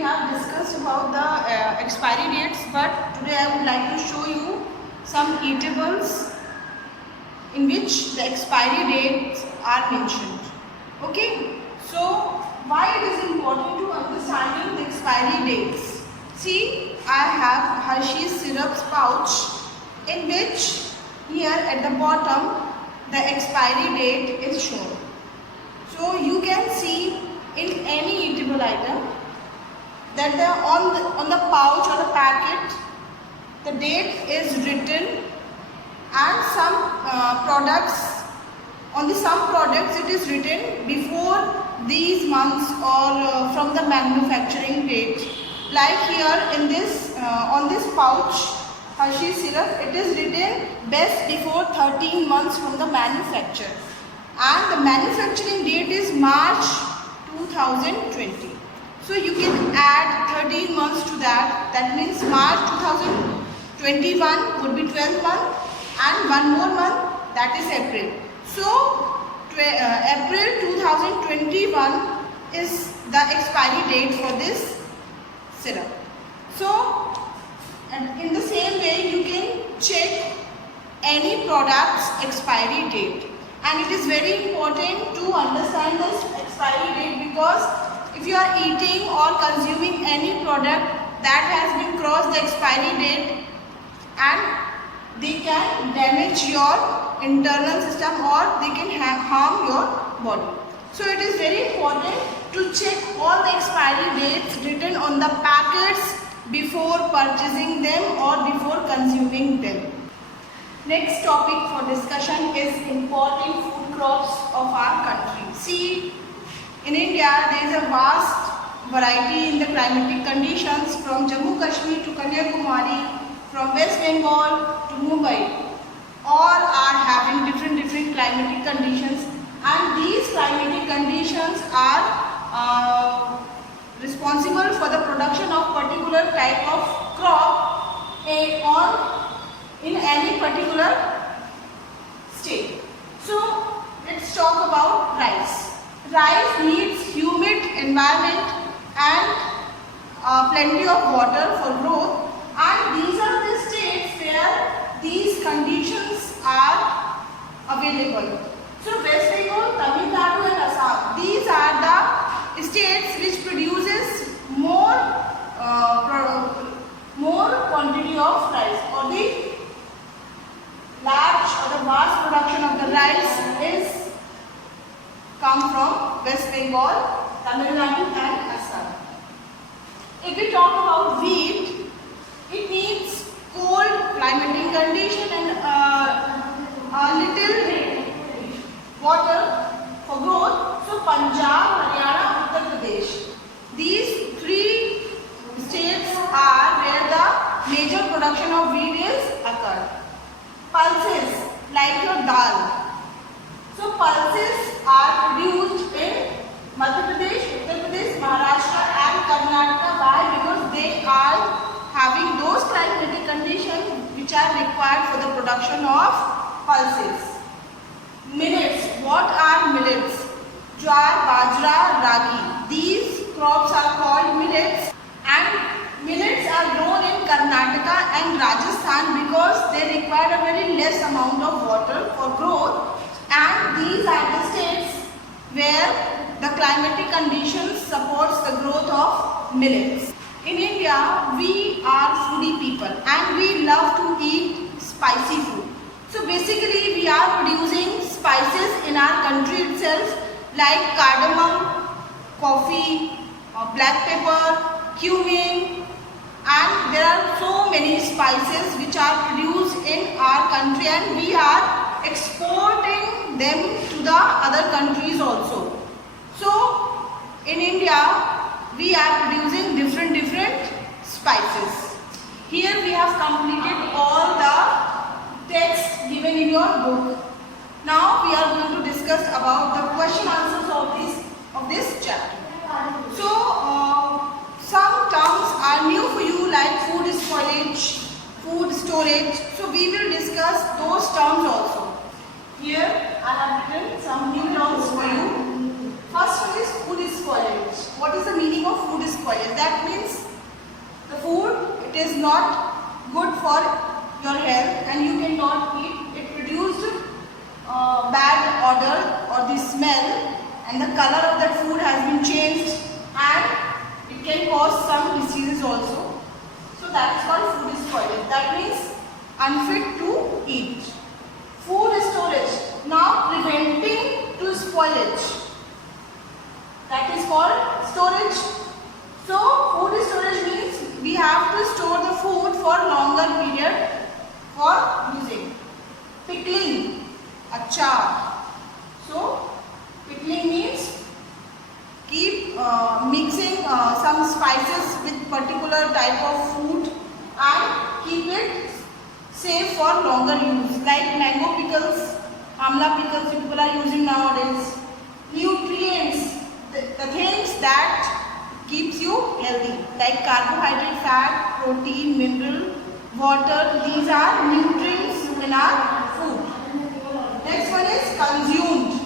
we have discussed about the expiry dates, but today I would like to show you some eatables in which the expiry dates are mentioned. Okay, so why it is important to understanding the expiry dates? See, I have Hershey's syrups pouch in which here at the bottom the expiry date is shown. So you can see in any eatable item that on the pouch or the packet the date is written, and some products it is written before these months or from the manufacturing date. Like here in this on this pouch Hershey syrup, it is written best before 13 months from the manufacture, and the manufacturing date is March 2020. So you can add 13 months to that. That means March 2021 would be 12th month, and one more month, that is April. So April 2021 is the expiry date for this syrup. So and in the same way you can check any product's expiry date, and it is very important to understand this expiry date, because if you are eating or consuming any product that has been crossed the expiry date, and they can damage your internal system or they can harm your body. So it is very important to check all the expiry dates written on the packets before purchasing them or before consuming them. Next topic for discussion is importing food crops of our country. See, in India there is a vast variety in the climatic conditions, from Jammu Kashmir to Kanyakumari, from West Bengal to Mumbai. All are having different climatic conditions, and these climatic conditions are responsible for the production of particular type of crop in any particular state. So let's talk about rice. Rice needs humid environment and plenty of water for growth, and these are the states where these conditions are available. So West Bengal, Tamil Nadu and Assam, these are the states which produces more quantity of rice, or the large or the vast production of the rice is come from West Bengal, Tamil Nadu and Assam. If we talk about wheat, it needs cold climatic condition and a little water for growth. So Punjab, Haryana, Uttar Pradesh, these three states are where the major production of wheat is occurred. Pulses like your dal. So pulses are produced in Madhya Pradesh, Uttar Pradesh, Maharashtra and Karnataka. Why? Because they are having those climatic conditions which are required for the production of pulses. Millets. What are millets? Jowar, bajra, ragi. These crops are called millets, and millets are grown in Karnataka and Rajasthan because they require a very less amount of water for growth, and these are the states where the climatic conditions supports the growth of millets. In India, we are foodie people and we love to eat spicy food. So basically we are producing spices in our country itself, like cardamom, coffee, black pepper, cumin, and there are so many spices which are produced in our country, and we are exporting them to the other countries also. So in India we are producing different spices. Here we have completed all the text given in your book. Now we are going to discuss about the question answers of this chapter. So some terms are new for you, like food spoilage, food storage. So we will discuss those terms also. Here I have written some new terms for you. First one is food spoilage. What is the meaning of food spoilage? spoilage. That means the food, it is not good for your health and you cannot eat. It produced bad odor or the smell, and the color of that food has been changed, and it can cause some diseases also. So that is called food spoilage. That means unfit to eat. Food storage, now preventing to spoilage. That is called storage. So food storage means we have to store the food for longer period for using. Pickling, achar. So pickling means keep mixing some spices with particular type of food and keep it safe for longer use. Like mango pickles, amla pickles people are using nowadays. Nutrients, the things that keeps you healthy, like carbohydrate, fat, protein, mineral, water. These are nutrients in our food. Next one is consumed.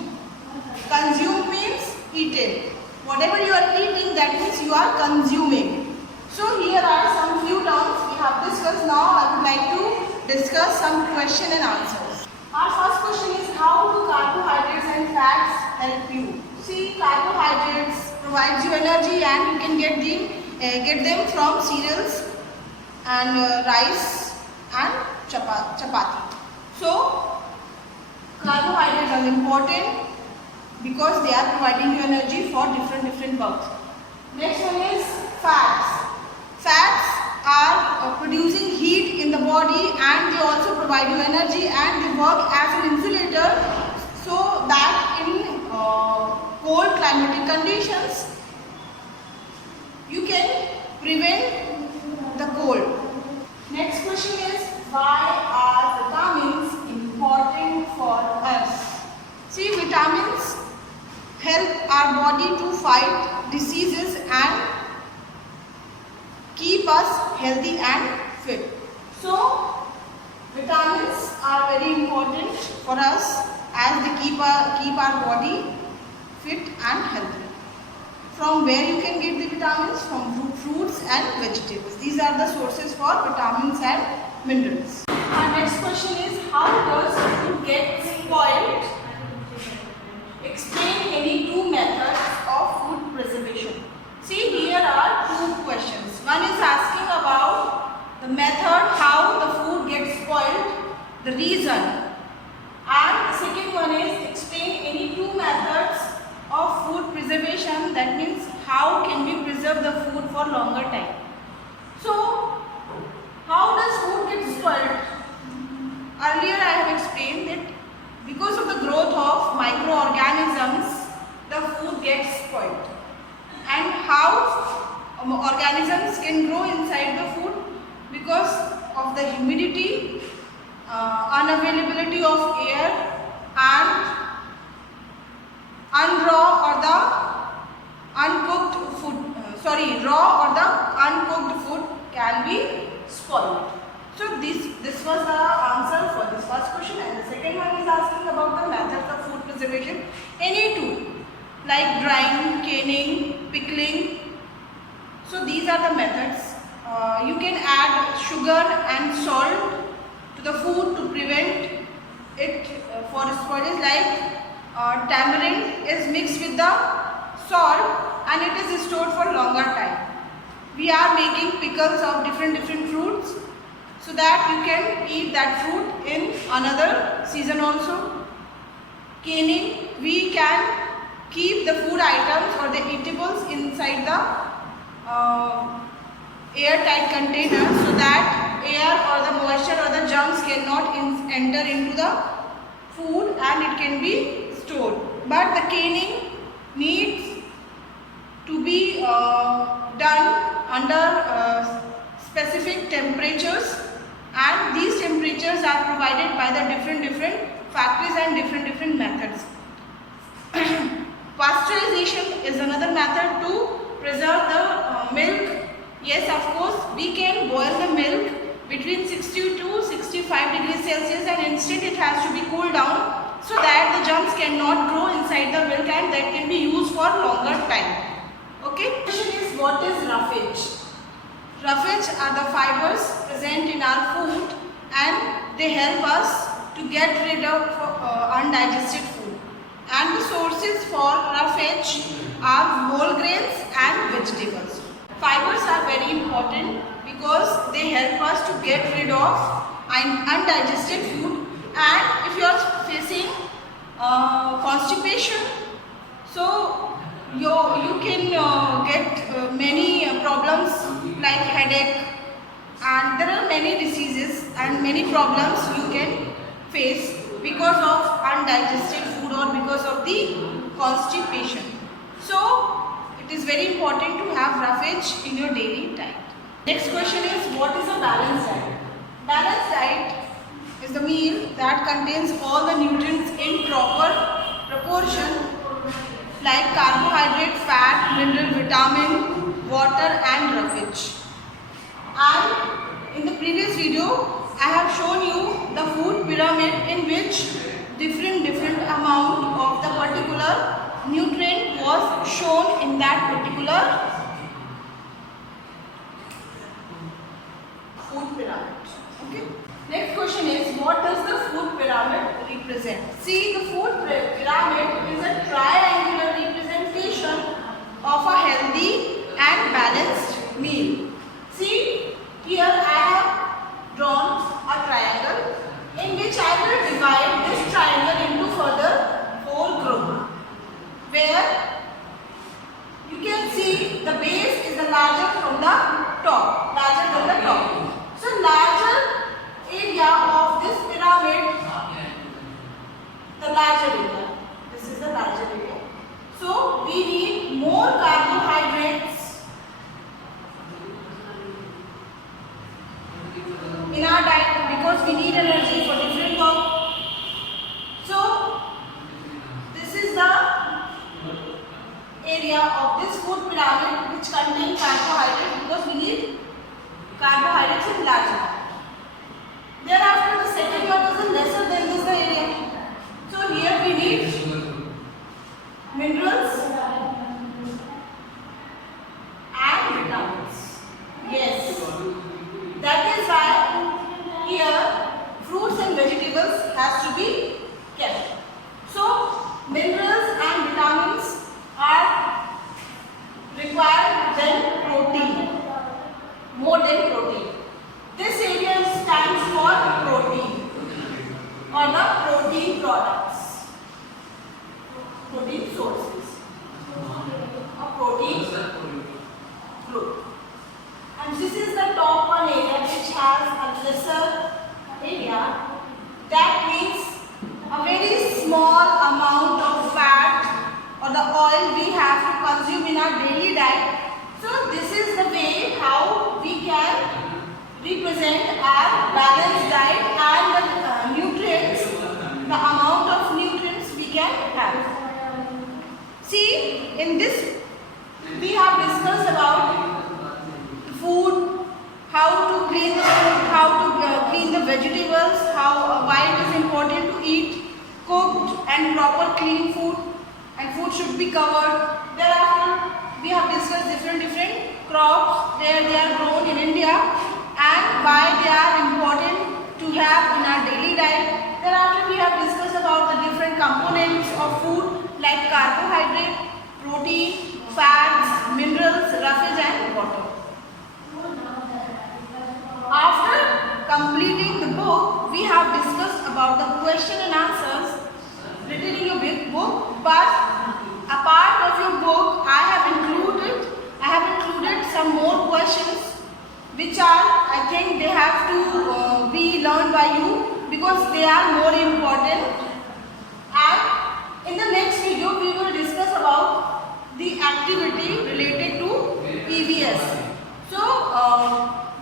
Consumed means eaten. Whatever you are eating, that means you are consuming. So here are some few terms we have discussed. Now I would like to discuss some question and answers. Our first question is, how do carbohydrates and fats help you? See, carbohydrates provides you energy and you can get them from cereals and rice and chapati. So carbohydrates are important because they are providing you energy for different works. Next one is fats. Fats are producing heat in the body and they also provide you energy and they work as an insulator, so that in cold climatic conditions you can prevent the cold. Next question is, why are vitamins important for us? See, vitamins help our body to fight diseases and keep us healthy and fit. So vitamins are very important for us as they keep our body fit and healthy. From where you can get the vitamins? From fruits and vegetables. These are the sources for vitamins and minerals. Our next question is, how does food get spoiled? Explain any two methods of food preservation. See, here are two questions. One is asking about the method how the food gets spoiled, the reason. And the second one is, explain any two methods of food preservation. That means how can we preserve the food for longer time. So how does food get spoiled? Earlier I have explained that because of the growth of microorganisms, the food gets spoiled. And how organisms can grow inside the food? Because of the humidity, unavailability of air, and raw or the uncooked food can be spoiled. So this was the answer for this first question, and the second one is asking about the methods of food preservation. Any two, like drying, canning, pickling. So these are the methods. You can add sugar and salt to the food to prevent it for spoilage. Like tamarind is mixed with the salt and it is stored for longer time. We are making pickles of different fruits so that you can eat that fruit in another season also. Canning, we can keep the food items or the eatables inside the airtight container so that air or the moisture or the germs cannot enter into the food and it can be stored. But the canning needs to be done under specific temperatures, and these temperatures are provided by the different factories and different methods. Pasteurization is another method to preserve the milk. Yes, of course, we can boil the milk between 60 to 65 degrees Celsius and instead it has to be cooled down so that the germs cannot grow inside the milk and that can be used for longer time. Okay. Question is, what is are the fibers present in our food and they help us to get rid of undigested food. And the sources for roughage are whole grains and vegetables. Fibers are very important because they help us to get rid of undigested food, and if you are facing constipation, so you can get many problems like headache, and there are many diseases and many problems you can face because of undigested food or because of the constipation. So it is very important to have roughage in your daily diet. Next question is, what is a balanced diet? Balanced diet is the meal that contains all the nutrients in proper proportion like carbohydrate, fat, mineral, vitamin, water and roughage. And in the previous video, I have shown you the food pyramid in which different amount of the particular nutrient was shown in that particular food pyramid. Okay. Next question is, what does the food pyramid represent? See, the food pyramid is a triangular representation of a healthy and balanced meal. See, here I have drawn a triangle in which I will divide this triangle into further 4 groups, where you can see the base is the larger from the top, larger than the top. So larger area of this pyramid, the larger area, this is the larger area. So we need more carbohydrates in our diet because we need energy for different work. So this is the area of this food pyramid which contains carbohydrates because we need carbohydrates in large amount. Thereafter, the second one is lesser than this the area. So here we need minerals and vitamins. Yes, that is why here fruits and vegetables has to be kept. So minerals and vitamins are required than protein, more than protein. This area stands for protein or the protein products, protein sources, a protein group. And this is the top one area which has a lesser area. That means a very small amount of fat or the oil we have to consume in our daily diet. So this is the way how we can represent our balanced diet and the nutrients, the amount of nutrients we can have. See, in this we have discussed about food, how to clean the food, how to clean the vegetables, why it is important to eat cooked and proper clean food, and food should be covered. Thereafter, we have discussed different crops where they are grown in India and why they are important to have in our daily diet. Thereafter, we have discussed about the different components of food like carbohydrate, protein, fats, minerals, roughage and water. After completing the book, we have discussed about the question and answers written in your big book, but a part of your book I have included some more questions which are, I think they have to be learned by you because they are more important. And in the next video we will discuss about the activity related to EVS. So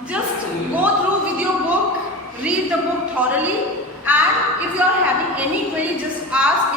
just go through with your book, read the book thoroughly, and if you are having any query, just ask